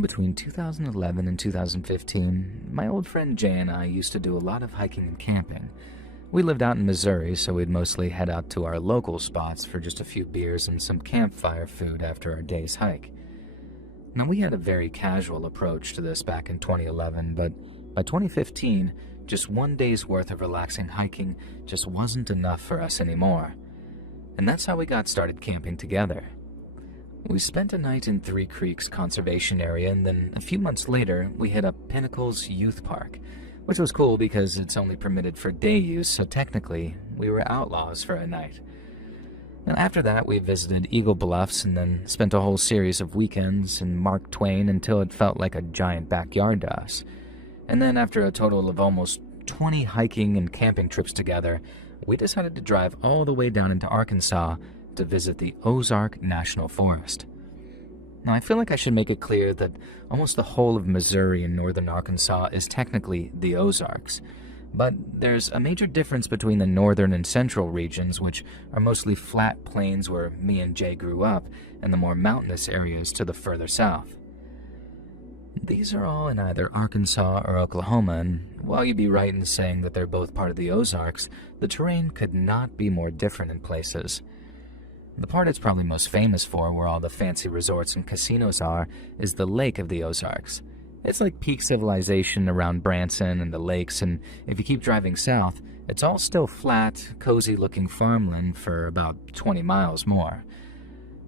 Between 2011 and 2015, my old friend Jay and I used to do a lot of hiking and camping. We lived out in Missouri, so we'd mostly head out to our local spots for just a few beers and some campfire food after our day's hike. Now, we had a very casual approach to this back in 2011, but by 2015, just one day's worth of relaxing hiking just wasn't enough for us anymore. And that's how we got started camping together. We spent a night in Three Creeks Conservation Area, and then a few months later, we hit up Pinnacles Youth Park, which was cool because it's only permitted for day use, so technically, we were outlaws for a night. And after that, we visited Eagle Bluffs and then spent a whole series of weekends in Mark Twain until it felt like a giant backyard to us. And then after a total of almost 20 hiking and camping trips together, we decided to drive all the way down into Arkansas to visit the Ozark National Forest. Now, I feel like I should make it clear that almost the whole of Missouri and northern Arkansas is technically the Ozarks, but there's a major difference between the northern and central regions, which are mostly flat plains where me and Jay grew up, and the more mountainous areas to the further south. These are all in either Arkansas or Oklahoma, and while you'd be right in saying that they're both part of the Ozarks, the terrain could not be more different in places. The part it's probably most famous for, where all the fancy resorts and casinos are, is the Lake of the Ozarks. It's like peak civilization around Branson and the lakes, and if you keep driving south, it's all still flat, cozy-looking farmland for about 20 miles more.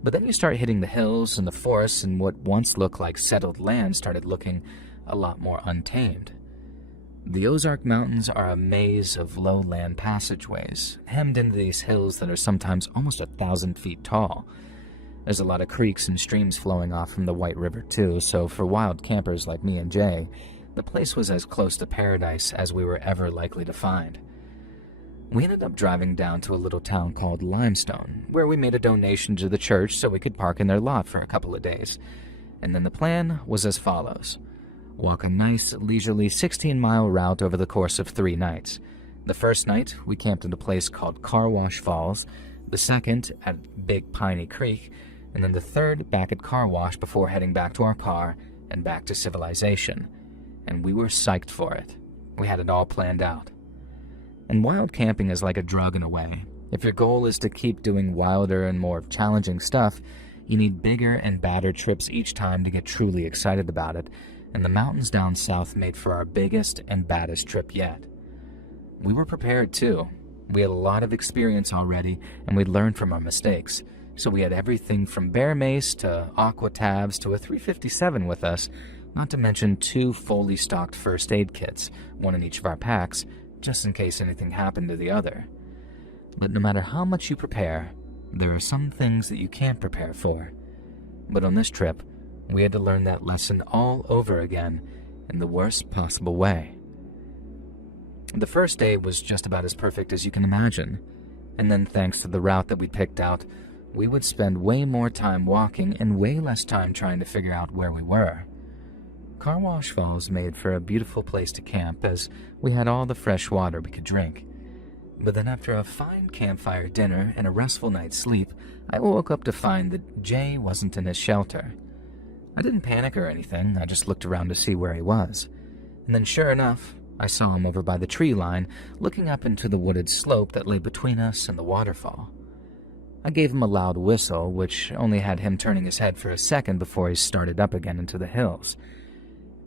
But then you start hitting the hills and the forests, and what once looked like settled land started looking a lot more untamed. The Ozark Mountains are a maze of lowland passageways, hemmed into these hills that are sometimes almost 1,000 feet tall. There's a lot of creeks and streams flowing off from the White River too, so for wild campers like me and Jay, the place was as close to paradise as we were ever likely to find. We ended up driving down to a little town called Limestone, where we made a donation to the church so we could park in their lot for a couple of days. And then the plan was as follows. Walk a nice, leisurely 16-mile route over the course of 3 nights. The first night, we camped at a place called Car Wash Falls, the second at Big Piney Creek, and then the third back at Car Wash before heading back to our car and back to civilization. And we were psyched for it. We had it all planned out. And wild camping is like a drug in a way. If your goal is to keep doing wilder and more challenging stuff, you need bigger and badder trips each time to get truly excited about it, and the mountains down south made for our biggest and baddest trip yet. We were prepared too. We had a lot of experience already, and we'd learned from our mistakes, so we had everything from bear mace to aqua tabs to a 357 with us, not to mention 2 fully stocked first aid kits, one in each of our packs, just in case anything happened to the other. But no matter how much you prepare, there are some things that you can't prepare for. But on this trip, we had to learn that lesson all over again in the worst possible way. The first day was just about as perfect as you can imagine, and then thanks to the route that we picked out, we would spend way more time walking and way less time trying to figure out where we were. Car Wash Falls made for a beautiful place to camp as we had all the fresh water we could drink. But then after a fine campfire dinner and a restful night's sleep, I woke up to find that Jay wasn't in his shelter. I didn't panic or anything, I just looked around to see where he was. And then sure enough, I saw him over by the tree line, looking up into the wooded slope that lay between us and the waterfall. I gave him a loud whistle, which only had him turning his head for a second before he started up again into the hills.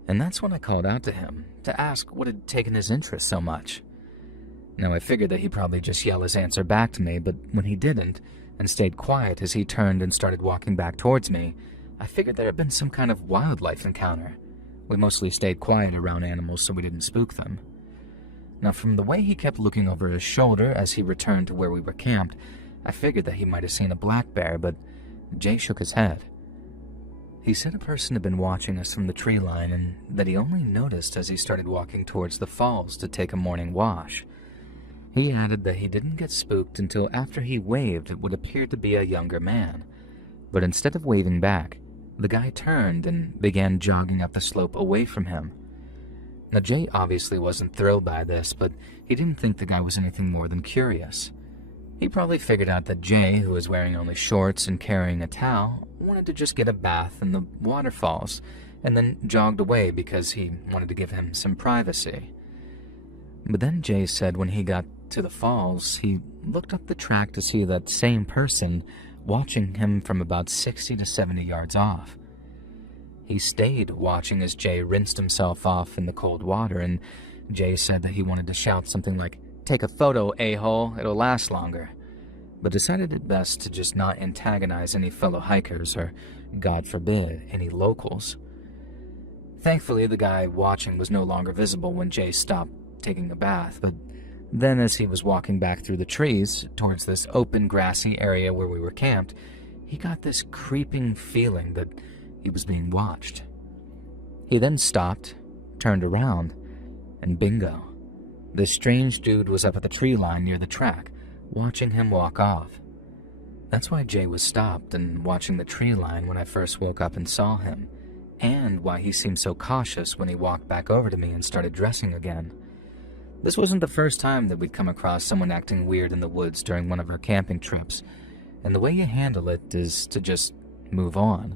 And that's when I called out to him, to ask what had taken his interest so much. Now I figured that he'd probably just yell his answer back to me, but when he didn't, and stayed quiet as he turned and started walking back towards me, I figured there had been some kind of wildlife encounter. We mostly stayed quiet around animals so we didn't spook them. Now from the way he kept looking over his shoulder as he returned to where we were camped, I figured that he might have seen a black bear, but Jay shook his head. He said a person had been watching us from the tree line and that he only noticed as he started walking towards the falls to take a morning wash. He added that he didn't get spooked until after he waved at what appeared to be a younger man. But instead of waving back, the guy turned and began jogging up the slope away from him. Now Jay obviously wasn't thrilled by this, but he didn't think the guy was anything more than curious. He probably figured out that Jay, who was wearing only shorts and carrying a towel, wanted to just get a bath in the waterfalls, and then jogged away because he wanted to give him some privacy. But then Jay said when he got to the falls, he looked up the track to see that same person watching him from about 60 to 70 yards off. He stayed watching as Jay rinsed himself off in the cold water, and Jay said that he wanted to shout something like, "Take a photo, a-hole, it'll last longer," but decided it best to just not antagonize any fellow hikers or, God forbid, any locals. Thankfully, the guy watching was no longer visible when Jay stopped taking a bath, but then as he was walking back through the trees towards this open grassy area where we were camped, he got this creeping feeling that he was being watched. He then stopped, turned around, and bingo, this strange dude was up at the tree line near the track, watching him walk off. That's why Jay was stopped and watching the tree line when I first woke up and saw him, and why he seemed so cautious when he walked back over to me and started dressing again. This wasn't the first time that we'd come across someone acting weird in the woods during one of our camping trips, and the way you handle it is to just move on,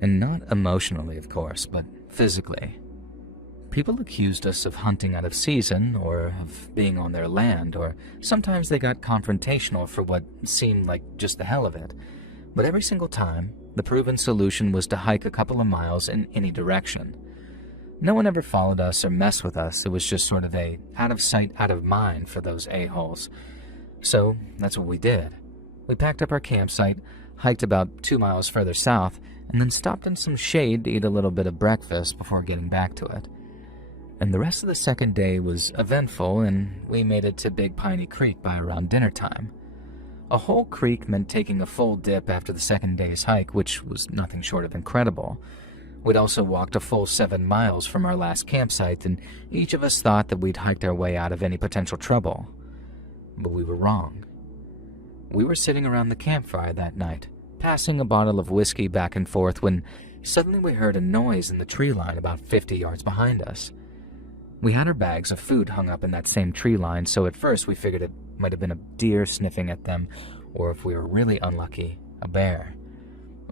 and not emotionally, of course, but physically. People accused us of hunting out of season, or of being on their land, or sometimes they got confrontational for what seemed like just the hell of it. But every single time, the proven solution was to hike a couple of miles in any direction. No one ever followed us or messed with us. It was just sort of a out of sight, out of mind for those a-holes. So that's what we did. We packed up our campsite, hiked about 2 miles further south, and then stopped in some shade to eat a little bit of breakfast before getting back to it. And the rest of the second day was eventful, and we made it to Big Piney Creek by around dinner time. A whole creek meant taking a full dip after the second day's hike, which was nothing short of incredible. We'd also walked a full 7 miles from our last campsite, and each of us thought that we'd hiked our way out of any potential trouble. But we were wrong. We were sitting around the campfire that night, passing a bottle of whiskey back and forth, when suddenly we heard a noise in the tree line about 50 yards behind us. We had our bags of food hung up in that same tree line, so at first we figured it might have been a deer sniffing at them, or if we were really unlucky, a bear.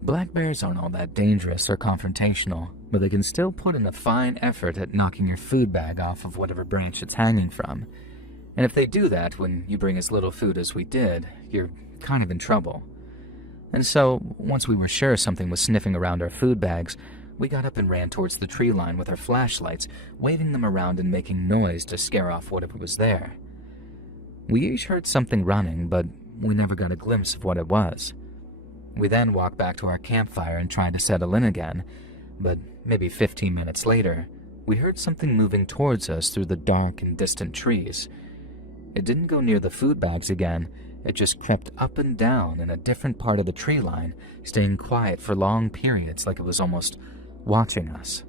Black bears aren't all that dangerous or confrontational, but they can still put in a fine effort at knocking your food bag off of whatever branch it's hanging from. And if they do that when you bring as little food as we did, you're kind of in trouble. And so, once we were sure something was sniffing around our food bags, we got up and ran towards the tree line with our flashlights, waving them around and making noise to scare off whatever was there. We each heard something running, but we never got a glimpse of what it was. We then walked back to our campfire and tried to settle in again, but maybe 15 minutes later, we heard something moving towards us through the dark and distant trees. It didn't go near the food bags again. It just crept up and down in a different part of the tree line, staying quiet for long periods like it was almost watching us.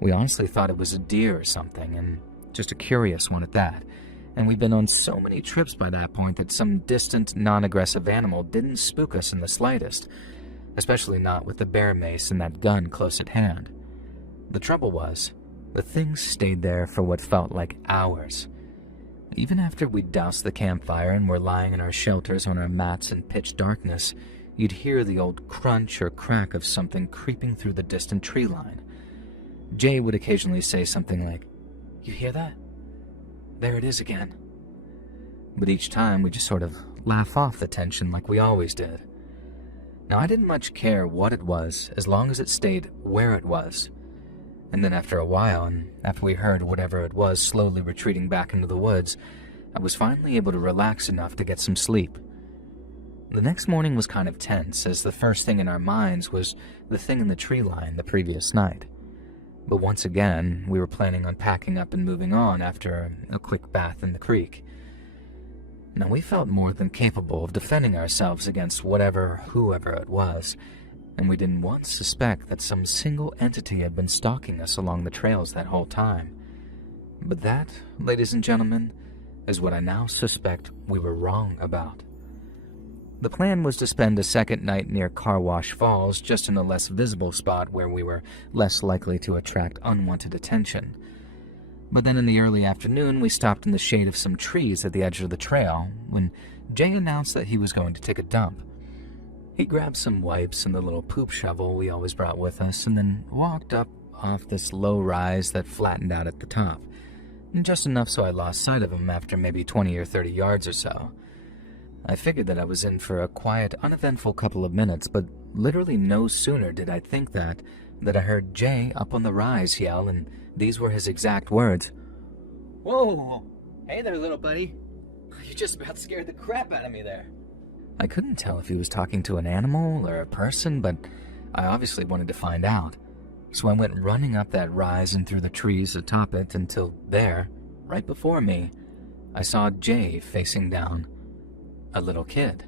We honestly thought it was a deer or something, and just a curious one at that, and we'd been on so many trips by that point that some distant, non-aggressive animal didn't spook us in the slightest, especially not with the bear mace and that gun close at hand. The trouble was, the thing stayed there for what felt like hours. Even after we'd doused the campfire and were lying in our shelters on our mats in pitch darkness, you'd hear the old crunch or crack of something creeping through the distant tree line. Jay would occasionally say something like, "You hear that? There it is again." But each time we just sort of laugh off the tension like we always did. Now, I didn't much care what it was as long as it stayed where it was. And then after a while, and after we heard whatever it was slowly retreating back into the woods, I was finally able to relax enough to get some sleep. The next morning was kind of tense, as the first thing in our minds was the thing in the tree line the previous night. But once again, we were planning on packing up and moving on after a quick bath in the creek. Now, we felt more than capable of defending ourselves against whoever it was, and we didn't once suspect that some single entity had been stalking us along the trails that whole time. But that, ladies and gentlemen, is what I now suspect we were wrong about. The plan was to spend a second night near Car Wash Falls, just in a less visible spot where we were less likely to attract unwanted attention. But then in the early afternoon, we stopped in the shade of some trees at the edge of the trail when Jay announced that he was going to take a dump. He grabbed some wipes and the little poop shovel we always brought with us, and then walked up off this low rise that flattened out at the top. Just enough so I lost sight of him after maybe 20 or 30 yards or so. I figured that I was in for a quiet, uneventful couple of minutes, but literally no sooner did I think that I heard Jay up on the rise yell, and these were his exact words. "Whoa! Hey there, little buddy. You just about scared the crap out of me there." I couldn't tell if he was talking to an animal or a person, but I obviously wanted to find out. So I went running up that rise and through the trees atop it until there, right before me, I saw Jay facing down a little kid.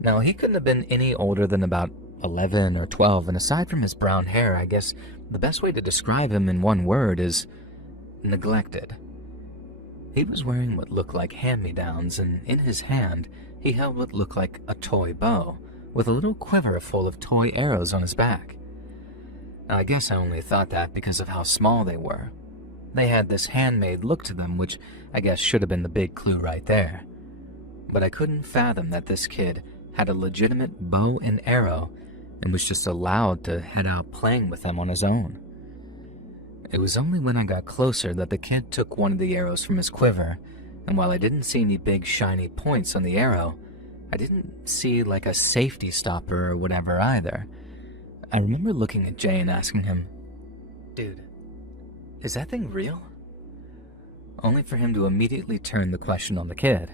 Now, he couldn't have been any older than about 11 or 12, and aside from his brown hair, I guess the best way to describe him in one word is neglected. He was wearing what looked like hand-me-downs, and in his hand, he held what looked like a toy bow, with a little quiver full of toy arrows on his back. Now, I guess I only thought that because of how small they were. They had this handmade look to them, which I guess should have been the big clue right there. But I couldn't fathom that this kid had a legitimate bow and arrow and was just allowed to head out playing with them on his own. It was only when I got closer that the kid took one of the arrows from his quiver, and while I didn't see any big shiny points on the arrow, I didn't see like a safety stopper or whatever either. I remember looking at Jay and asking him, "Dude, is that thing real?" Only for him to immediately turn the question on the kid.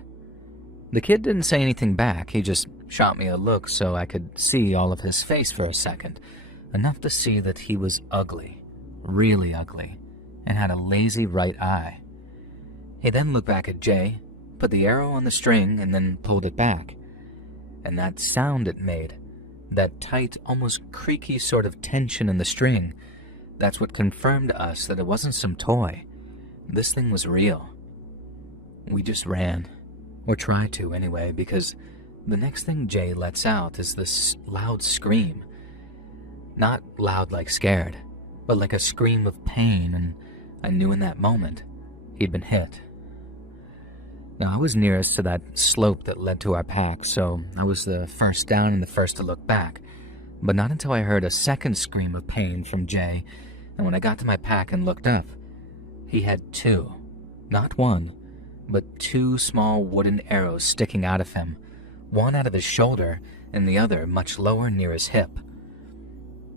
The kid didn't say anything back, he just shot me a look so I could see all of his face for a second, enough to see that he was ugly, really ugly, and had a lazy right eye. He then looked back at Jay, put the arrow on the string, and then pulled it back. And that sound it made, that tight, almost creaky sort of tension in the string, that's what confirmed to us that it wasn't some toy. This thing was real. We just ran, or tried to anyway, because the next thing Jay lets out is this loud scream. Not loud like scared, but like a scream of pain, and I knew in that moment he'd been hit. Now, I was nearest to that slope that led to our pack, so I was the first down and the first to look back, but not until I heard a second scream of pain from Jay, and when I got to my pack and looked up, he had two, not one, but two small wooden arrows sticking out of him, one out of his shoulder and the other much lower near his hip.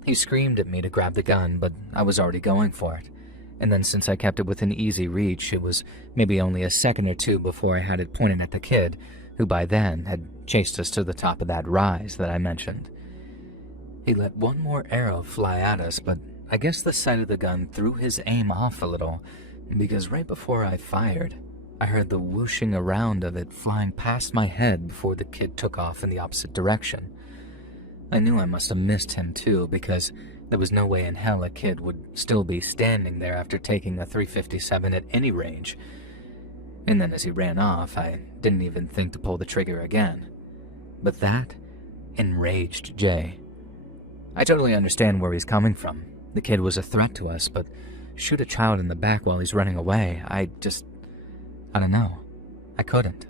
He screamed at me to grab the gun, but I was already going for it. And then since I kept it within easy reach, it was maybe only a second or two before I had it pointed at the kid, who by then had chased us to the top of that rise that I mentioned. He let one more arrow fly at us, but I guess the sight of the gun threw his aim off a little, because right before I fired, I heard the whooshing around of it flying past my head before the kid took off in the opposite direction. I knew I must have missed him too, because there was no way in hell a kid would still be standing there after taking a .357 at any range. And then as he ran off, I didn't even think to pull the trigger again. But that enraged Jay. I totally understand where he's coming from. The kid was a threat to us, but shoot a child in the back while he's running away, I don't know. I couldn't.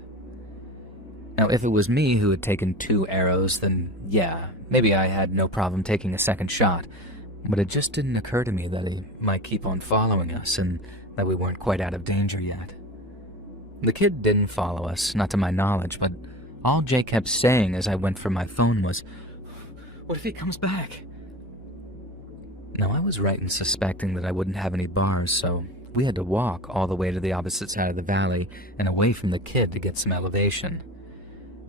Now, if it was me who had taken two arrows, then yeah, maybe I had no problem taking a second shot, but it just didn't occur to me that he might keep on following us and that we weren't quite out of danger yet. The kid didn't follow us, not to my knowledge, but all Jay kept saying as I went for my phone was, "What if he comes back?" Now, I was right in suspecting that I wouldn't have any bars, so we had to walk all the way to the opposite side of the valley and away from the kid to get some elevation.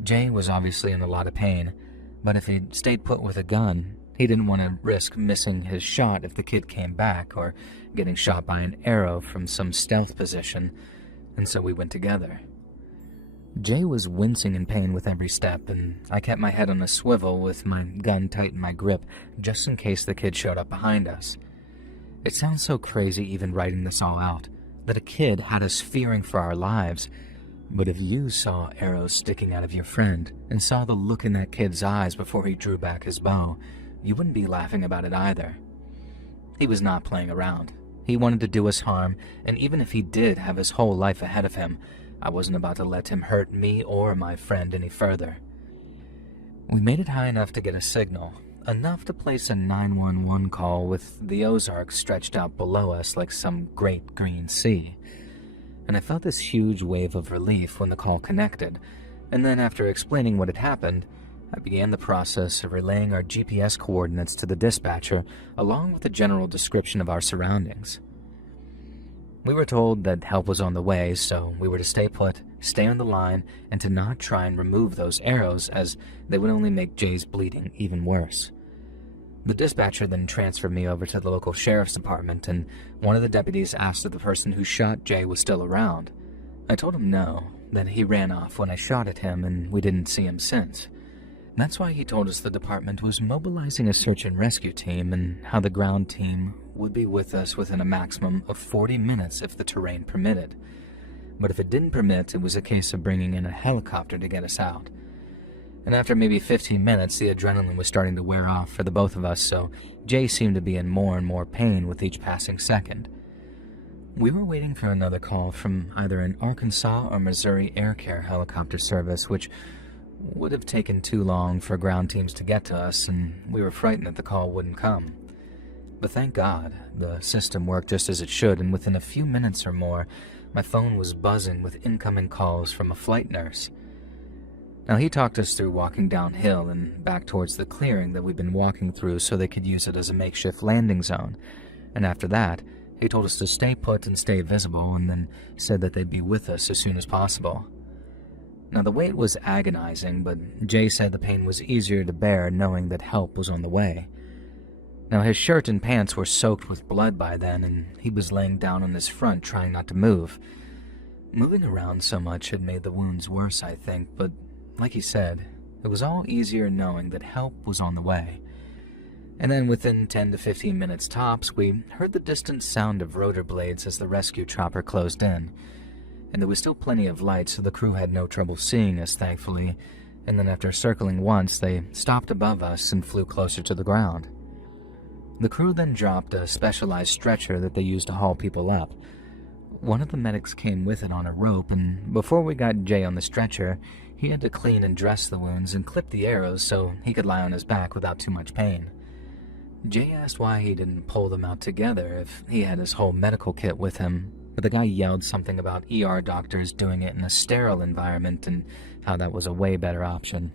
Jay was obviously in a lot of pain, but if he'd stayed put with a gun, he didn't want to risk missing his shot if the kid came back or getting shot by an arrow from some stealth position, and so we went together. Jay was wincing in pain with every step, and I kept my head on a swivel with my gun tight in my grip just in case the kid showed up behind us. It sounds so crazy even writing this all out, that a kid had us fearing for our lives, but if you saw arrows sticking out of your friend and saw the look in that kid's eyes before he drew back his bow, you wouldn't be laughing about it either. He was not playing around. He wanted to do us harm, and even if he did have his whole life ahead of him, I wasn't about to let him hurt me or my friend any further. We made it high enough to get a signal, enough to place a 911 call with the Ozarks stretched out below us like some great green sea. And I felt this huge wave of relief when the call connected, and then after explaining what had happened, I began the process of relaying our GPS coordinates to the dispatcher along with a general description of our surroundings. We were told that help was on the way, so we were to stay put, stay on the line, and to not try and remove those arrows as they would only make Jay's bleeding even worse. The dispatcher then transferred me over to the local sheriff's department, and one of the deputies asked if the person who shot Jay was still around. I told him no, that he ran off when I shot at him and we didn't see him since. That's why he told us the department was mobilizing a search and rescue team and how the ground team would be with us within a maximum of 40 minutes if the terrain permitted. But if it didn't permit, it was a case of bringing in a helicopter to get us out. And after maybe 15 minutes, the adrenaline was starting to wear off for the both of us, so Jay seemed to be in more and more pain with each passing second. We were waiting for another call from either an Arkansas or Missouri air care helicopter service, which would have taken too long for ground teams to get to us, and we were frightened that the call wouldn't come. But thank God, the system worked just as it should, and within a few minutes or more, my phone was buzzing with incoming calls from a flight nurse. Now, he talked us through walking downhill and back towards the clearing that we'd been walking through so they could use it as a makeshift landing zone, and after that, he told us to stay put and stay visible, and then said that they'd be with us as soon as possible. Now, the wait was agonizing, but Jay said the pain was easier to bear knowing that help was on the way. Now, his shirt and pants were soaked with blood by then, and he was laying down on his front trying not to move. Moving around so much had made the wounds worse, I think, but like he said, it was all easier knowing that help was on the way. And then within 10 to 15 minutes tops, we heard the distant sound of rotor blades as the rescue chopper closed in. And there was still plenty of light, so the crew had no trouble seeing us, thankfully, and then after circling once, they stopped above us and flew closer to the ground. The crew then dropped a specialized stretcher that they used to haul people up. One of the medics came with it on a rope, and before we got Jay on the stretcher, he had to clean and dress the wounds and clip the arrows so he could lie on his back without too much pain. Jay asked why he didn't pull them out together if he had his whole medical kit with him, but the guy yelled something about ER doctors doing it in a sterile environment and how that was a way better option.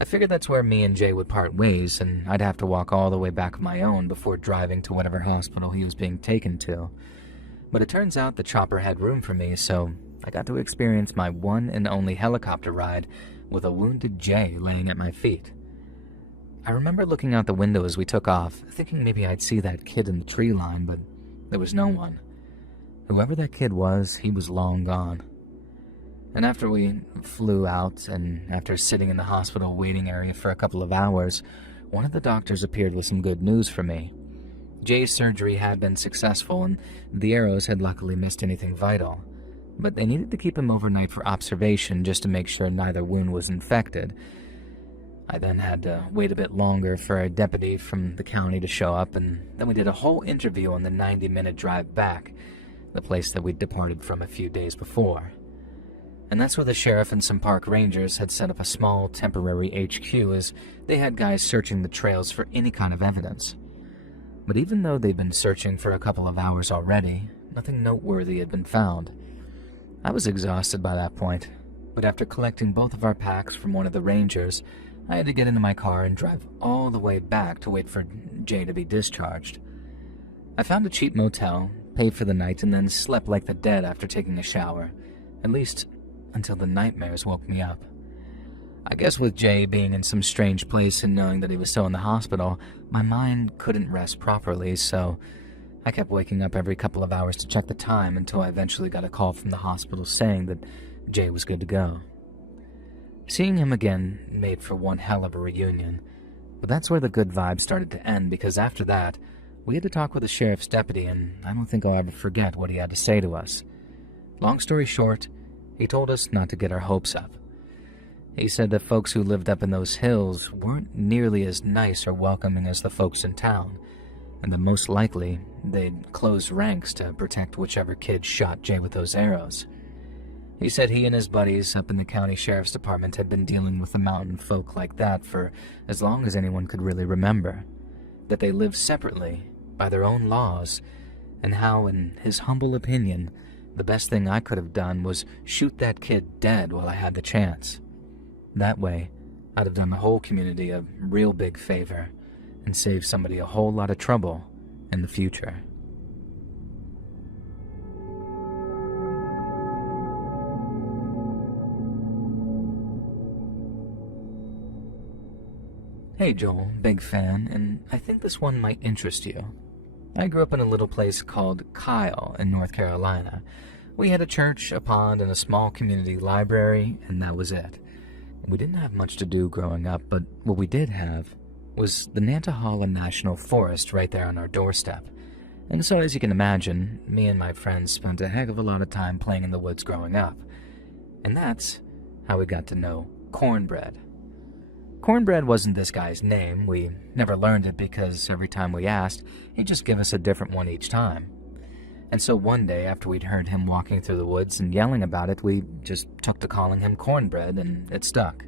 I figured that's where me and Jay would part ways, and I'd have to walk all the way back on my own before driving to whatever hospital he was being taken to. But it turns out the chopper had room for me, so I got to experience my one and only helicopter ride with a wounded Jay laying at my feet. I remember looking out the window as we took off, thinking maybe I'd see that kid in the tree line, but there was no one. Whoever that kid was, he was long gone. And after we flew out, and after sitting in the hospital waiting area for a couple of hours, one of the doctors appeared with some good news for me. Jay's surgery had been successful, and the arrows had luckily missed anything vital. But they needed to keep him overnight for observation just to make sure neither wound was infected. I then had to wait a bit longer for a deputy from the county to show up, and then we did a whole interview on the 90-minute drive back, the place that we'd departed from a few days before. And that's where the sheriff and some park rangers had set up a small temporary HQ as they had guys searching the trails for any kind of evidence. But even though they'd been searching for a couple of hours already, nothing noteworthy had been found. I was exhausted by that point, but after collecting both of our packs from one of the rangers, I had to get into my car and drive all the way back to wait for Jay to be discharged. I found a cheap motel, paid for the night, and then slept like the dead after taking a shower, at least until the nightmares woke me up. I guess with Jay being in some strange place and knowing that he was still in the hospital, my mind couldn't rest properly, so I kept waking up every couple of hours to check the time until I eventually got a call from the hospital saying that Jay was good to go. Seeing him again made for one hell of a reunion, but that's where the good vibes started to end, because after that, we had to talk with the sheriff's deputy, and I don't think I'll ever forget what he had to say to us. Long story short, he told us not to get our hopes up. He said that folks who lived up in those hills weren't nearly as nice or welcoming as the folks in town, and that most likely they'd close ranks to protect whichever kid shot Jay with those arrows. He said he and his buddies up in the county sheriff's department had been dealing with the mountain folk like that for as long as anyone could really remember, that they lived separately, by their own laws, and how, in his humble opinion, the best thing I could have done was shoot that kid dead while I had the chance. That way, I'd have done the whole community a real big favor and saved somebody a whole lot of trouble in the future. Hey Joel, big fan, and I think this one might interest you. I grew up in a little place called Kyle in North Carolina. We had a church, a pond, and a small community library, and that was it. We didn't have much to do growing up, but what we did have was the Nantahala National Forest right there on our doorstep. And so, as you can imagine, me and my friends spent a heck of a lot of time playing in the woods growing up. And that's how we got to know Cornbread. Cornbread wasn't this guy's name. We never learned it because every time we asked, he'd just give us a different one each time. And so one day, after we'd heard him walking through the woods and yelling about it, we just took to calling him Cornbread, and it stuck.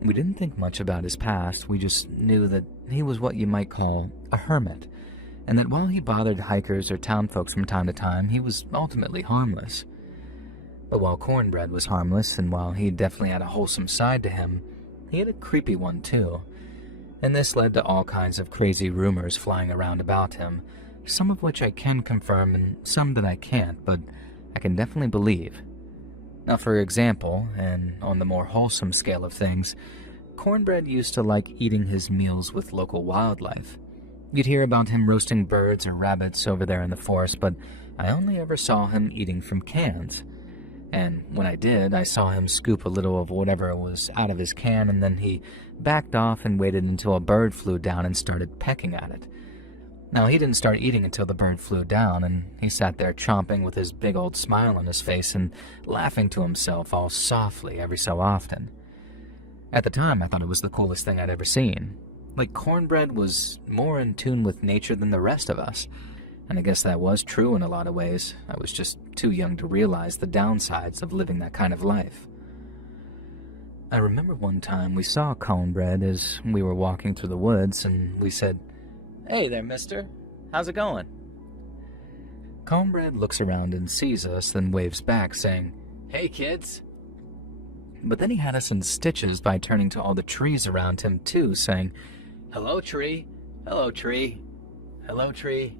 We didn't think much about his past. We just knew that he was what you might call a hermit, and that while he bothered hikers or town folks from time to time, he was ultimately harmless. But while Cornbread was harmless, and while he definitely had a wholesome side to him, he had a creepy one too, and this led to all kinds of crazy rumors flying around about him, some of which I can confirm and some that I can't, but I can definitely believe. Now, for example, and on the more wholesome scale of things, Cornbread used to like eating his meals with local wildlife. You'd hear about him roasting birds or rabbits over there in the forest, but I only ever saw him eating from cans. And when I did, I saw him scoop a little of whatever was out of his can, and then he backed off and waited until a bird flew down and started pecking at it. Now, he didn't start eating until the bird flew down, and he sat there chomping with his big old smile on his face and laughing to himself all softly every so often. At the time, I thought it was the coolest thing I'd ever seen. Like, Cornbread was more in tune with nature than the rest of us. And I guess that was true in a lot of ways. I was just too young to realize the downsides of living that kind of life. I remember one time we saw Cornbread as we were walking through the woods, and we said, "Hey there, mister. How's it going?" Cornbread looks around and sees us, then waves back, saying, "Hey, kids." But then he had us in stitches by turning to all the trees around him, too, saying, "Hello, tree. Hello, tree. Hello, tree."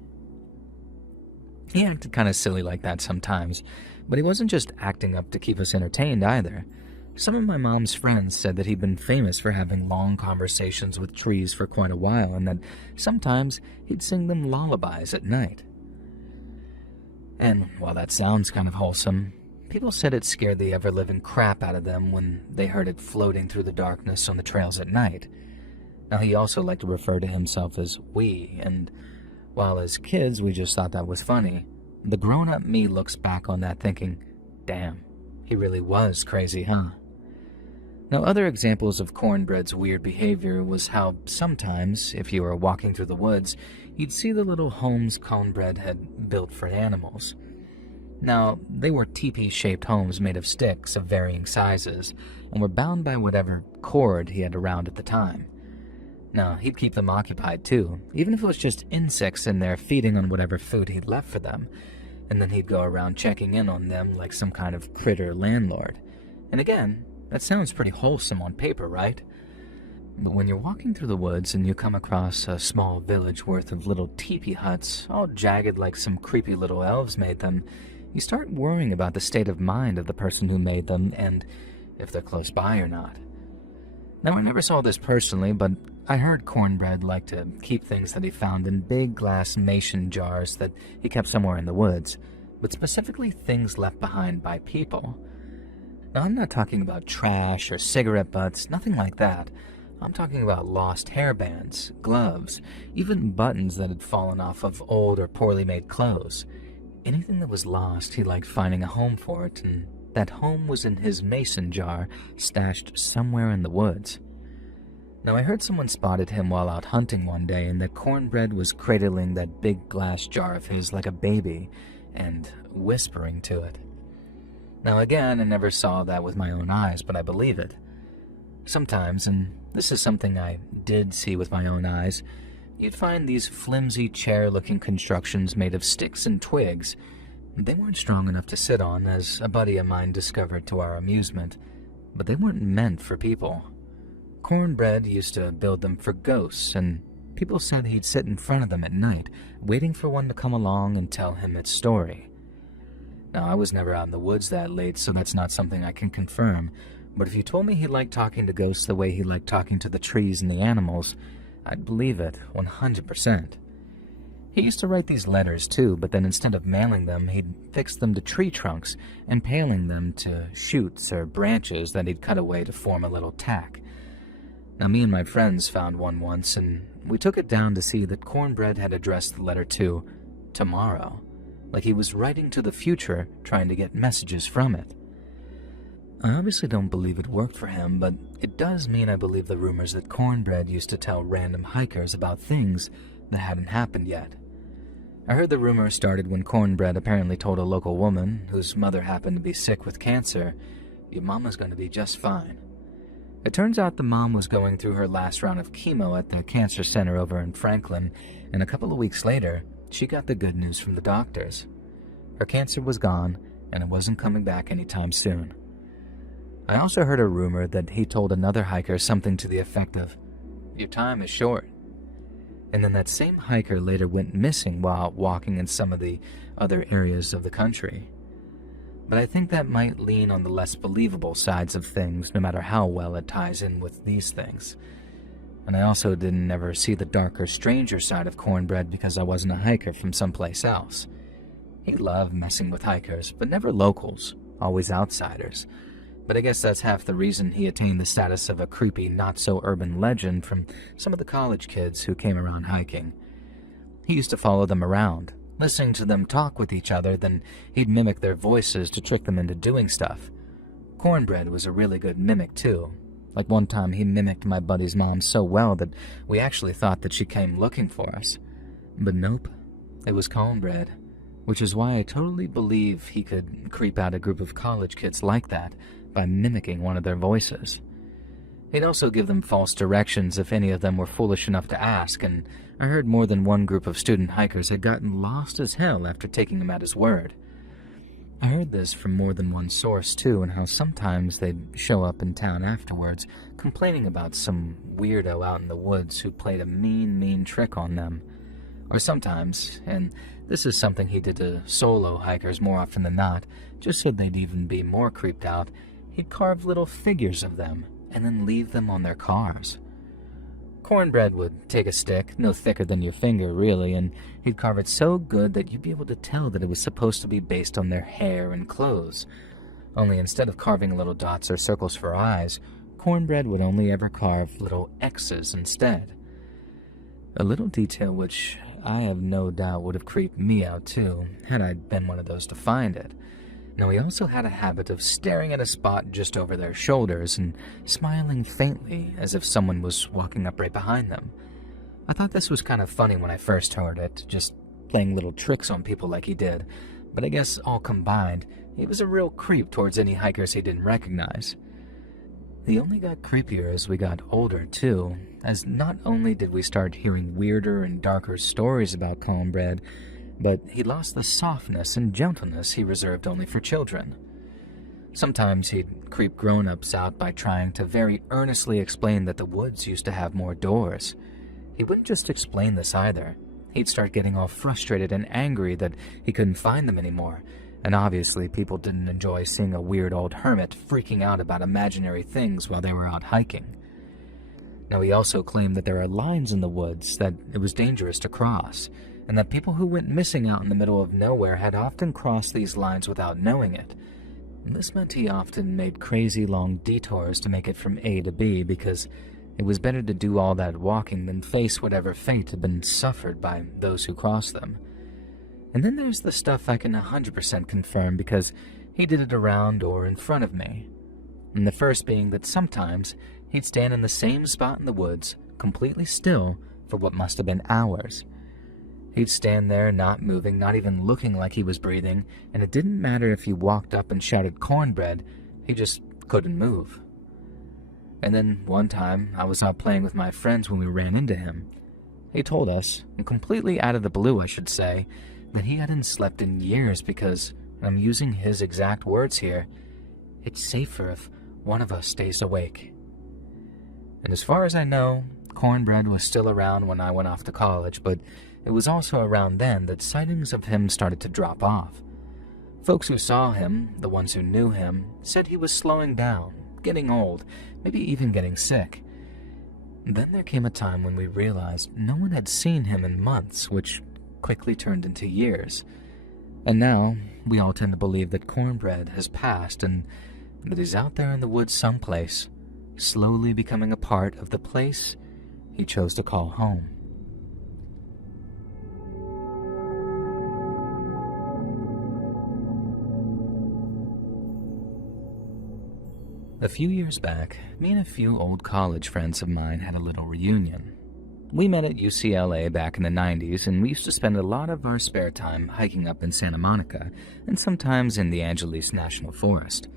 He acted kind of silly like that sometimes, but he wasn't just acting up to keep us entertained either. Some of my mom's friends said that he'd been famous for having long conversations with trees for quite a while, and that sometimes he'd sing them lullabies at night. And while that sounds kind of wholesome, people said it scared the ever-living crap out of them when they heard it floating through the darkness on the trails at night. Now, he also liked to refer to himself as we, and while as kids we just thought that was funny, the grown-up me looks back on that thinking, damn, he really was crazy, huh? Now, other examples of Cornbread's weird behavior was how sometimes, if you were walking through the woods, you'd see the little homes Cornbread had built for animals. Now, they were teepee-shaped homes made of sticks of varying sizes, and were bound by whatever cord he had around at the time. Now, he'd keep them occupied too, even if it was just insects in there feeding on whatever food he'd left for them, and then he'd go around checking in on them like some kind of critter landlord. And again, that sounds pretty wholesome on paper, right? But when you're walking through the woods and you come across a small village worth of little teepee huts, all jagged like some creepy little elves made them, you start worrying about the state of mind of the person who made them and if they're close by or not. Now, I never saw this personally, but I heard Cornbread liked to keep things that he found in big glass mason jars that he kept somewhere in the woods, but specifically things left behind by people. Now, I'm not talking about trash or cigarette butts, nothing like that. I'm talking about lost hairbands, gloves, even buttons that had fallen off of old or poorly made clothes. Anything that was lost, he liked finding a home for it, and that home was in his mason jar, stashed somewhere in the woods. Now, I heard someone spotted him while out hunting one day, and that Cornbread was cradling that big glass jar of his like a baby, and whispering to it. Now again, I never saw that with my own eyes, but I believe it. Sometimes, and this is something I did see with my own eyes, you'd find these flimsy chair-looking constructions made of sticks and twigs. They weren't strong enough to sit on, as a buddy of mine discovered to our amusement, but they weren't meant for people. Cornbread used to build them for ghosts, and people said he'd sit in front of them at night, waiting for one to come along and tell him its story. Now, I was never out in the woods that late, so that's not something I can confirm, but if you told me he liked talking to ghosts the way he liked talking to the trees and the animals, I'd believe it 100%. He used to write these letters too, but then instead of mailing them, he'd fix them to tree trunks, impaling them to shoots or branches that he'd cut away to form a little tack. Now, me and my friends found one once, and we took it down to see that Cornbread had addressed the letter to tomorrow, like he was writing to the future, trying to get messages from it. I obviously don't believe it worked for him, but it does mean I believe the rumors that Cornbread used to tell random hikers about things that hadn't happened yet. I heard the rumor started when Cornbread apparently told a local woman, whose mother happened to be sick with cancer, "Your mama's going to be just fine." It turns out the mom was going through her last round of chemo at the cancer center over in Franklin, and a couple of weeks later, she got the good news from the doctors. Her cancer was gone, and it wasn't coming back anytime soon. I also heard a rumor that he told another hiker something to the effect of, "Your time is short." And then that same hiker later went missing while walking in some of the other areas of the country. But I think that might lean on the less believable sides of things, no matter how well it ties in with these things. And I also didn't ever see the darker, stranger side of Cornbread because I wasn't a hiker from someplace else. He loved messing with hikers, but never locals, always outsiders. But I guess that's half the reason he attained the status of a creepy, not-so-urban legend from some of the college kids who came around hiking. He used to follow them around, listening to them talk with each other, then he'd mimic their voices to trick them into doing stuff. Cornbread was a really good mimic, too. Like one time he mimicked my buddy's mom so well that we actually thought that she came looking for us. But nope, it was Cornbread, which is why I totally believe he could creep out a group of college kids like that by mimicking one of their voices. He'd also give them false directions if any of them were foolish enough to ask, and I heard more than one group of student hikers had gotten lost as hell after taking him at his word. I heard this from more than one source too, and how sometimes they'd show up in town afterwards, complaining about some weirdo out in the woods who played a mean trick on them. Or sometimes, and this is something he did to solo hikers more often than not, just so they'd even be more creeped out, he'd carve little figures of them and then leave them on their cars. Cornbread would take a stick, no thicker than your finger really, and he'd carve it so good that you'd be able to tell that it was supposed to be based on their hair and clothes. Only instead of carving little dots or circles for eyes, Cornbread would only ever carve little X's instead. A little detail which I have no doubt would have creeped me out too, had I been one of those to find it. Now, he also had a habit of staring at a spot just over their shoulders and smiling faintly as if someone was walking up right behind them. I thought this was kind of funny when I first heard it, just playing little tricks on people like he did, but I guess all combined, he was a real creep towards any hikers he didn't recognize. He only got creepier as we got older too, as not only did we start hearing weirder and darker stories about Cornbread, but he lost the softness and gentleness he reserved only for children. Sometimes he'd creep grown-ups out by trying to very earnestly explain that the woods used to have more doors. He wouldn't just explain this either. He'd start getting all frustrated and angry that he couldn't find them anymore, and obviously people didn't enjoy seeing a weird old hermit freaking out about imaginary things while they were out hiking. Now, he also claimed that there are lines in the woods that it was dangerous to cross, and that people who went missing out in the middle of nowhere had often crossed these lines without knowing it. And this meant he often made crazy long detours to make it from A to B because it was better to do all that walking than face whatever fate had been suffered by those who crossed them. And then there's the stuff I can 100% confirm because he did it around or in front of me. And the first being that sometimes he'd stand in the same spot in the woods, completely still, for what must have been hours. He'd stand there, not moving, not even looking like he was breathing, and it didn't matter if you walked up and shouted cornbread, he just couldn't move. And then one time, I was out playing with my friends when we ran into him. He told us, and completely out of the blue I should say, that he hadn't slept in years because, and I'm using his exact words here, it's safer if one of us stays awake. And as far as I know, cornbread was still around when I went off to college, but it was also around then that sightings of him started to drop off. Folks who saw him, the ones who knew him, said he was slowing down, getting old, maybe even getting sick. Then there came a time when we realized no one had seen him in months, which quickly turned into years. And now, we all tend to believe that cornbread has passed and that he's out there in the woods someplace, slowly becoming a part of the place he chose to call home. A few years back, me and a few old college friends of mine had a little reunion. We met at UCLA back in the 90s, and we used to spend a lot of our spare time hiking up in Santa Monica, and sometimes in the Angeles National Forest.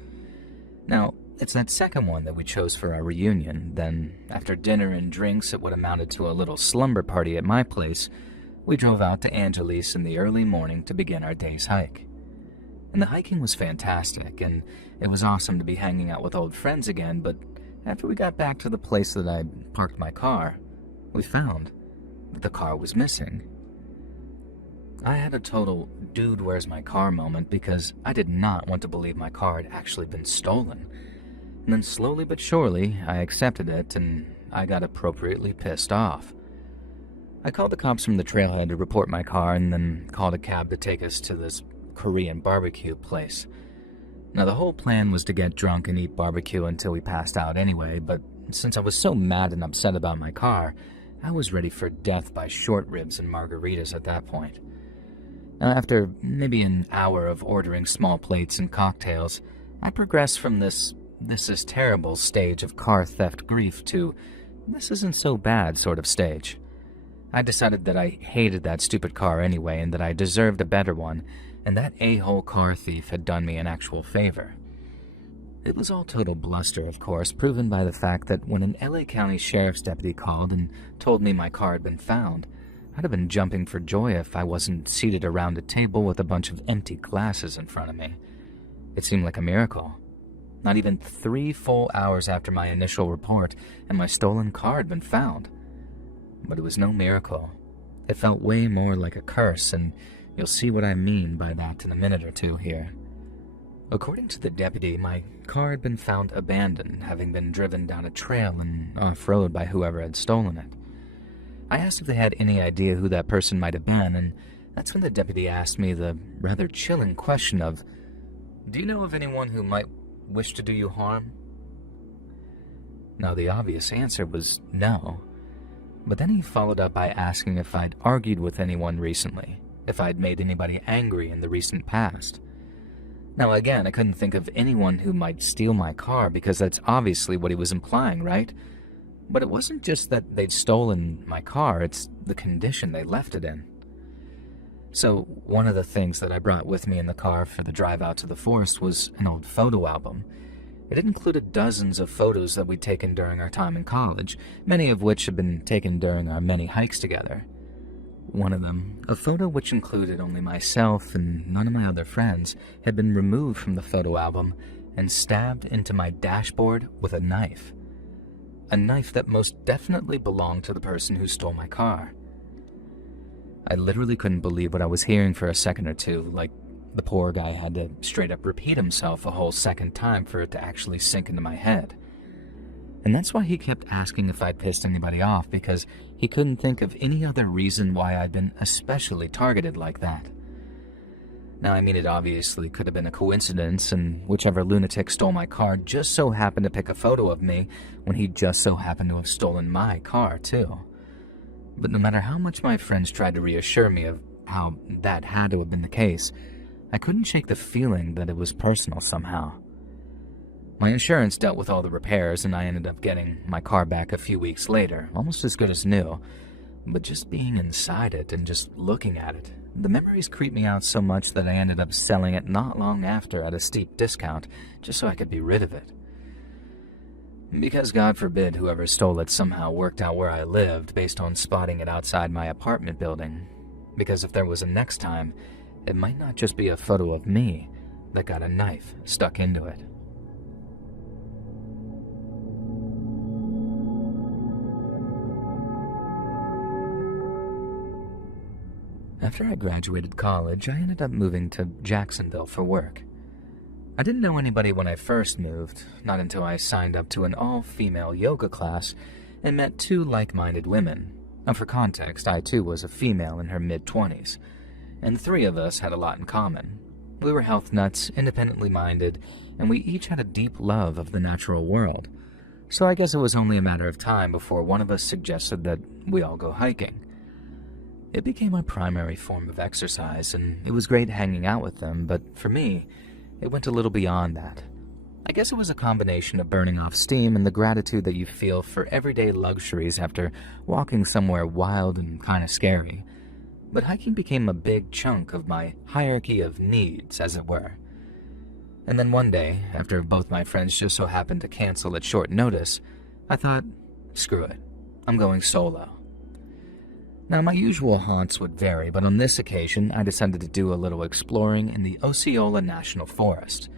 Now, it's that second one that we chose for our reunion. Then, after dinner and drinks at what amounted to a little slumber party at my place, we drove out to Angeles in the early morning to begin our day's hike. And the hiking was fantastic, and it was awesome to be hanging out with old friends again, but after we got back to the place that I parked my car, we found that the car was missing. I had a total dude where's my car moment because I did not want to believe my car had actually been stolen. And then slowly but surely, I accepted it and I got appropriately pissed off. I called the cops from the trailhead to report my car and then called a cab to take us to this Korean barbecue place. Now, the whole plan was to get drunk and eat barbecue until we passed out anyway, but since I was so mad and upset about my car, I was ready for death by short ribs and margaritas at that point. Now, after maybe an hour of ordering small plates and cocktails, I progressed from this is terrible stage of car theft grief to this isn't so bad sort of stage. I decided that I hated that stupid car anyway and that I deserved a better one, and that a-hole car thief had done me an actual favor. It was all total bluster, of course, proven by the fact that when an LA County Sheriff's deputy called and told me my car had been found, I'd have been jumping for joy if I wasn't seated around a table with a bunch of empty glasses in front of me. It seemed like a miracle. Not even 3 full hours after my initial report, and my stolen car had been found. But it was no miracle. It felt way more like a curse, and you'll see what I mean by that in a minute or two here. According to the deputy, my car had been found abandoned, having been driven down a trail and off-road by whoever had stolen it. I asked if they had any idea who that person might have been, and that's when the deputy asked me the rather chilling question of, "Do you know of anyone who might wish to do you harm?" Now, the obvious answer was no, but then he followed up by asking if I'd argued with anyone recently, if I'd made anybody angry in the recent past. Now, again, I couldn't think of anyone who might steal my car because that's obviously what he was implying, right? But it wasn't just that they'd stolen my car, it's the condition they left it in. So, one of the things that I brought with me in the car for the drive out to the forest was an old photo album. It included dozens of photos that we'd taken during our time in college, many of which had been taken during our many hikes together. One of them, a photo which included only myself and none of my other friends, had been removed from the photo album and stabbed into my dashboard with a knife. A knife that most definitely belonged to the person who stole my car. I literally couldn't believe what I was hearing for a second or two, like the poor guy had to straight up repeat himself a whole second time for it to actually sink into my head. And that's why he kept asking if I'd pissed anybody off, because he couldn't think of any other reason why I'd been especially targeted like that. Now, I mean, it obviously could have been a coincidence, and whichever lunatic stole my car just so happened to pick a photo of me when he just so happened to have stolen my car, too. But no matter how much my friends tried to reassure me of how that had to have been the case, I couldn't shake the feeling that it was personal somehow. My insurance dealt with all the repairs, and I ended up getting my car back a few weeks later, almost as good as new. but just being inside it and just looking at it, the memories creeped me out so much that I ended up selling it not long after at a steep discount, just so I could be rid of it. Because God forbid whoever stole it somehow worked out where I lived based on spotting it outside my apartment building. Because if there was a next time, it might not just be a photo of me that got a knife stuck into it. After I graduated college, I ended up moving to Jacksonville for work. I didn't know anybody when I first moved, not until I signed up to an all-female yoga class and met two like-minded women. And for context, I too was a female in her mid-20s, and the three of us had a lot in common. We were health nuts, independently minded, and we each had a deep love of the natural world. So I guess it was only a matter of time before one of us suggested that we all go hiking. It became our primary form of exercise, and it was great hanging out with them, but for me, it went a little beyond that. I guess it was a combination of burning off steam and the gratitude that you feel for everyday luxuries after walking somewhere wild and kind of scary. But hiking became a big chunk of my hierarchy of needs, as it were. And then one day, after both my friends just so happened to cancel at short notice, I thought, screw it, I'm going solo. Now, my usual haunts would vary, but on this occasion, I decided to do a little exploring in the Osceola National Forest.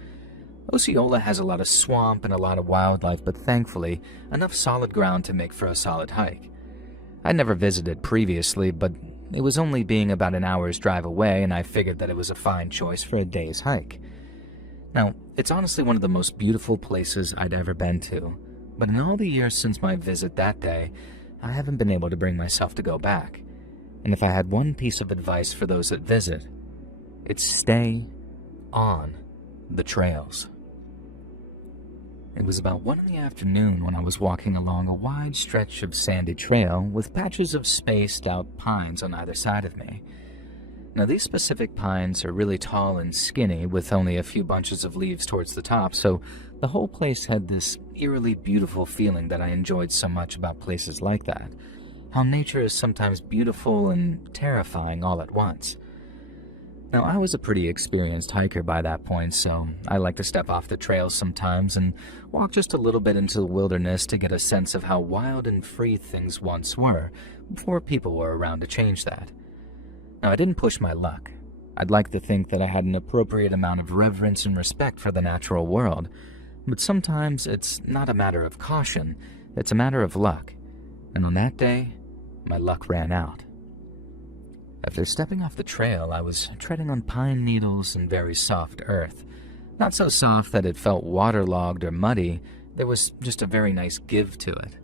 Osceola has a lot of swamp and a lot of wildlife, but thankfully, enough solid ground to make for a solid hike. I'd never visited previously, but it was only being about an hour's drive away, and I figured that it was a fine choice for a day's hike. Now, it's honestly one of the most beautiful places I'd ever been to, but in all the years since my visit that day, I haven't been able to bring myself to go back. And if I had one piece of advice for those that visit, it's stay on the trails. It was about 1 in the afternoon when I was walking along a wide stretch of sandy trail with patches of spaced out pines on either side of me. Now, these specific pines are really tall and skinny with only a few bunches of leaves towards the top, so the whole place had this eerily beautiful feeling that I enjoyed so much about places like that. How nature is sometimes beautiful and terrifying all at once. Now, I was a pretty experienced hiker by that point, so I like to step off the trails sometimes and walk just a little bit into the wilderness to get a sense of how wild and free things once were, before people were around to change that. Now, I didn't push my luck. I'd like to think that I had an appropriate amount of reverence and respect for the natural world, but sometimes it's not a matter of caution, it's a matter of luck. And on that day, my luck ran out. After stepping off the trail, I was treading on pine needles and very soft earth. Not so soft that it felt waterlogged or muddy, there was just a very nice give to it.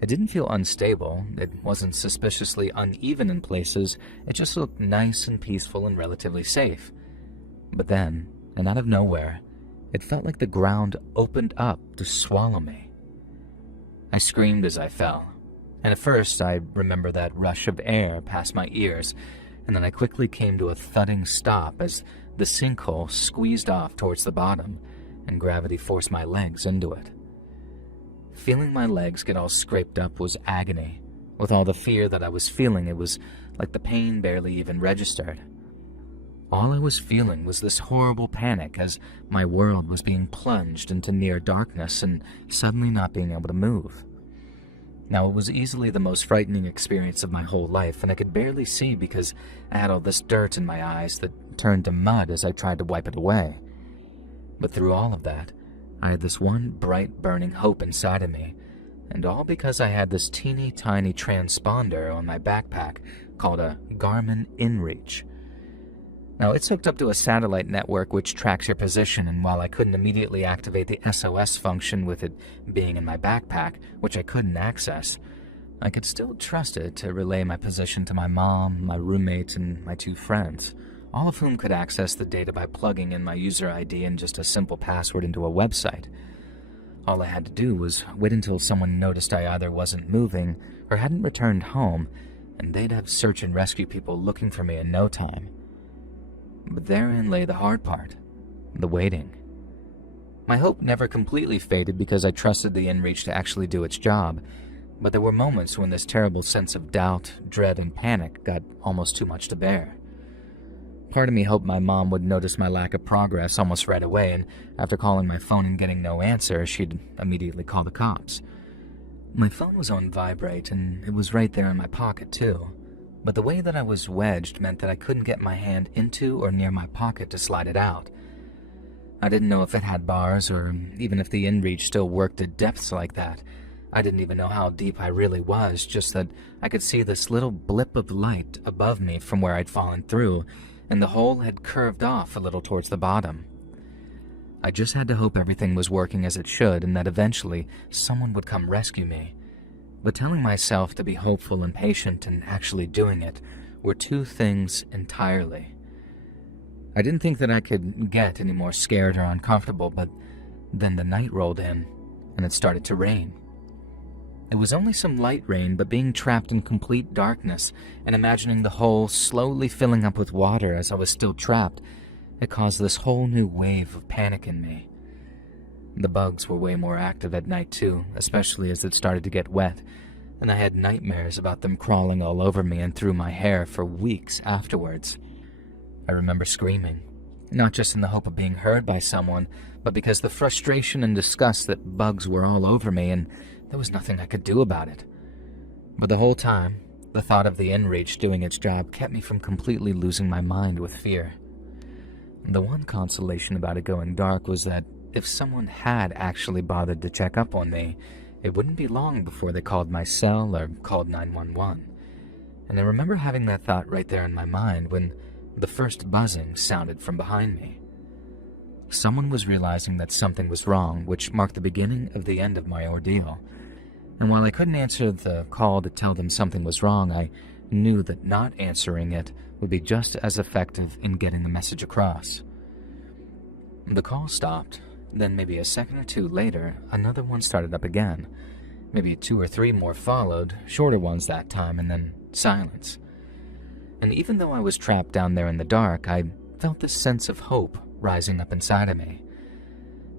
It didn't feel unstable, it wasn't suspiciously uneven in places, it just looked nice and peaceful and relatively safe. But then, and out of nowhere, it felt like the ground opened up to swallow me. I screamed as I fell, and at first I remember that rush of air past my ears, and then I quickly came to a thudding stop as the sinkhole squeezed off towards the bottom, and gravity forced my legs into it. Feeling my legs get all scraped up was agony. With all the fear that I was feeling, it was like the pain barely even registered. All I was feeling was this horrible panic as my world was being plunged into near darkness and suddenly not being able to move. Now, it was easily the most frightening experience of my whole life, and I could barely see because I had all this dirt in my eyes that turned to mud as I tried to wipe it away. But through all of that, I had this one bright burning hope inside of me, and all because I had this teeny tiny transponder on my backpack called a Garmin InReach. Now, it's hooked up to a satellite network which tracks your position, and while I couldn't immediately activate the SOS function with it being in my backpack, which I couldn't access, I could still trust it to relay my position to my mom, my roommates, and my 2 friends, all of whom could access the data by plugging in my user ID and just a simple password into a website. All I had to do was wait until someone noticed I either wasn't moving or hadn't returned home, and they'd have search and rescue people looking for me in no time. But therein lay the hard part, the waiting. My hope never completely faded because I trusted the InReach to actually do its job, But there were moments when this terrible sense of doubt, dread, and panic got almost too much to bear. Part of me hoped my mom would notice my lack of progress almost right away, and after calling my phone and getting no answer, she'd immediately call the cops. My phone was on vibrate, and it was right there in my pocket too. But the way that I was wedged meant that I couldn't get my hand into or near my pocket to slide it out. I didn't know if it had bars, or even if the inReach still worked at depths like that. I didn't even know how deep I really was, just that I could see this little blip of light above me from where I'd fallen through, and the hole had curved off a little towards the bottom. I just had to hope everything was working as it should and that eventually someone would come rescue me. But telling myself to be hopeful and patient and actually doing it were two things entirely. I didn't think that I could get any more scared or uncomfortable, but then the night rolled in and it started to rain. It was only some light rain, but being trapped in complete darkness and imagining the hole slowly filling up with water as I was still trapped, it caused this whole new wave of panic in me. The bugs were way more active at night too, especially as it started to get wet, and I had nightmares about them crawling all over me and through my hair for weeks afterwards. I remember screaming, not just in the hope of being heard by someone, but because the frustration and disgust that bugs were all over me and there was nothing I could do about it. But the whole time, the thought of the inReach doing its job kept me from completely losing my mind with fear. The one consolation about it going dark was that if someone had actually bothered to check up on me, it wouldn't be long before they called my cell or called 911. And I remember having that thought right there in my mind when the first buzzing sounded from behind me. Someone was realizing that something was wrong, which marked the beginning of the end of my ordeal. And while I couldn't answer the call to tell them something was wrong, I knew that not answering it would be just as effective in getting the message across. The call stopped, then maybe a second or two later, another one started up again. Maybe 2 or 3 more followed, shorter ones that time, and then silence. And even though I was trapped down there in the dark, I felt this sense of hope rising up inside of me.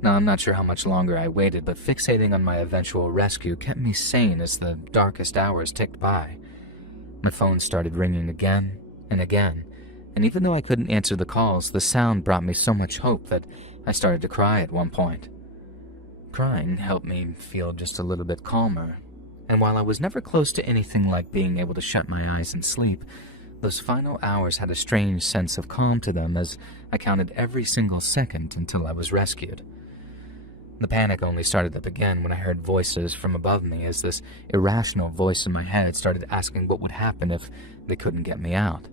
Now, I'm not sure how much longer I waited, but fixating on my eventual rescue kept me sane as the darkest hours ticked by. My phone started ringing again and again, and even though I couldn't answer the calls, the sound brought me so much hope that I started to cry at one point. Crying helped me feel just a little bit calmer, and while I was never close to anything like being able to shut my eyes and sleep, those final hours had a strange sense of calm to them as I counted every single second until I was rescued. The panic only started up again when I heard voices from above me as this irrational voice in my head started asking what would happen if they couldn't get me out.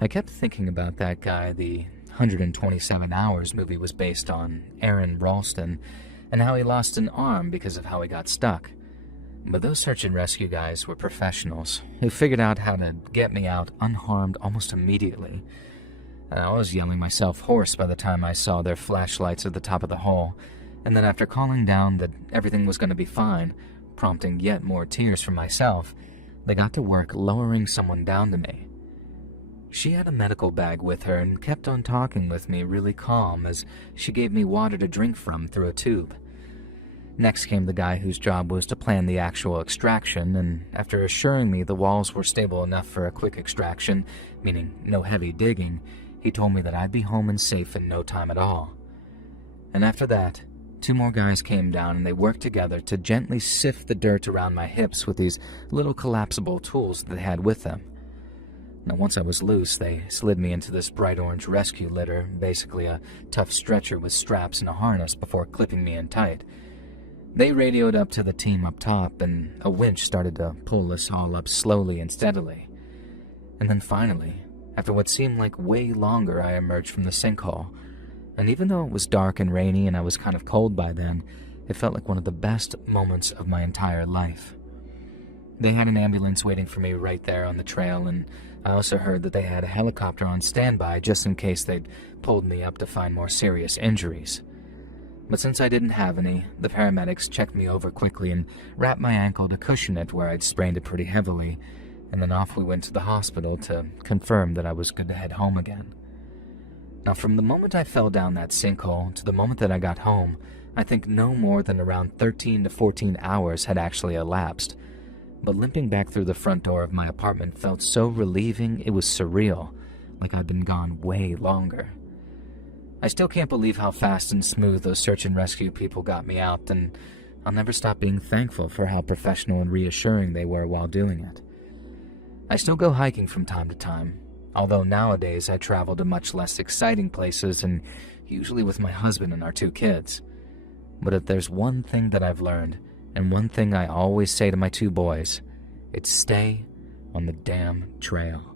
I kept thinking about that guy the 127 Hours movie was based on, Aaron Ralston, and how he lost an arm because of how he got stuck. But those search and rescue guys were professionals who figured out how to get me out unharmed almost immediately. I was yelling myself hoarse by the time I saw their flashlights at the top of the hole, and then after calling down that everything was going to be fine, prompting yet more tears from myself, they got to work lowering someone down to me. She had a medical bag with her and kept on talking with me really calm as she gave me water to drink from through a tube. Next came the guy whose job was to plan the actual extraction, and after assuring me the walls were stable enough for a quick extraction, meaning no heavy digging, he told me that I'd be home and safe in no time at all. And after that, 2 more guys came down and they worked together to gently sift the dirt around my hips with these little collapsible tools that they had with them. Now, once I was loose, they slid me into this bright orange rescue litter, basically a tough stretcher with straps and a harness, before clipping me in tight. They radioed up to the team up top, and a winch started to pull us all up slowly and steadily. And then finally, after what seemed like way longer, I emerged from the sinkhole. And even though it was dark and rainy and I was kind of cold by then, it felt like one of the best moments of my entire life. They had an ambulance waiting for me right there on the trail, and I also heard that they had a helicopter on standby just in case they'd pulled me up to find more serious injuries. But since I didn't have any, the paramedics checked me over quickly and wrapped my ankle to cushion it where I'd sprained it pretty heavily, and then off we went to the hospital to confirm that I was good to head home again. Now, from the moment I fell down that sinkhole to the moment that I got home, I think no more than around 13 to 14 hours had actually elapsed, but limping back through the front door of my apartment felt so relieving it was surreal, like I'd been gone way longer. I still can't believe how fast and smooth those search and rescue people got me out, and I'll never stop being thankful for how professional and reassuring they were while doing it. I still go hiking from time to time, although nowadays I travel to much less exciting places and usually with my husband and our 2 kids. But if there's one thing that I've learned, and one thing I always say to my 2 boys, it's stay on the damn trail.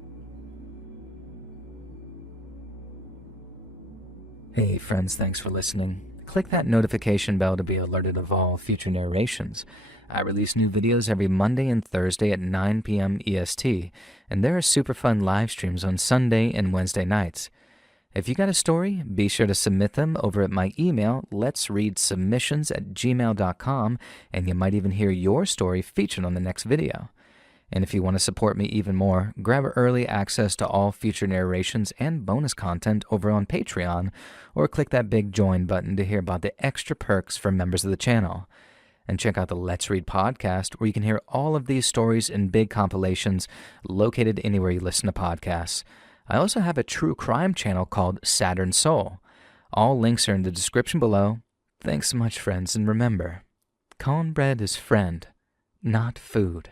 Hey friends, thanks for listening. Click that notification bell to be alerted of all future narrations. I release new videos every Monday and Thursday at 9 p.m. EST, and there are super fun live streams on Sunday and Wednesday nights. If you got a story, be sure to submit them over at my email, letsreadsubmissions@gmail.com, and you might even hear your story featured on the next video. And if you want to support me even more, grab early access to all future narrations and bonus content over on Patreon, or click that big join button to hear about the extra perks for members of the channel. And check out the Let's Read podcast, where you can hear all of these stories in big compilations located anywhere you listen to podcasts. I also have a true crime channel called Saturn Soul. All links are in the description below. Thanks so much, friends, and remember, cornbread is friend, not food.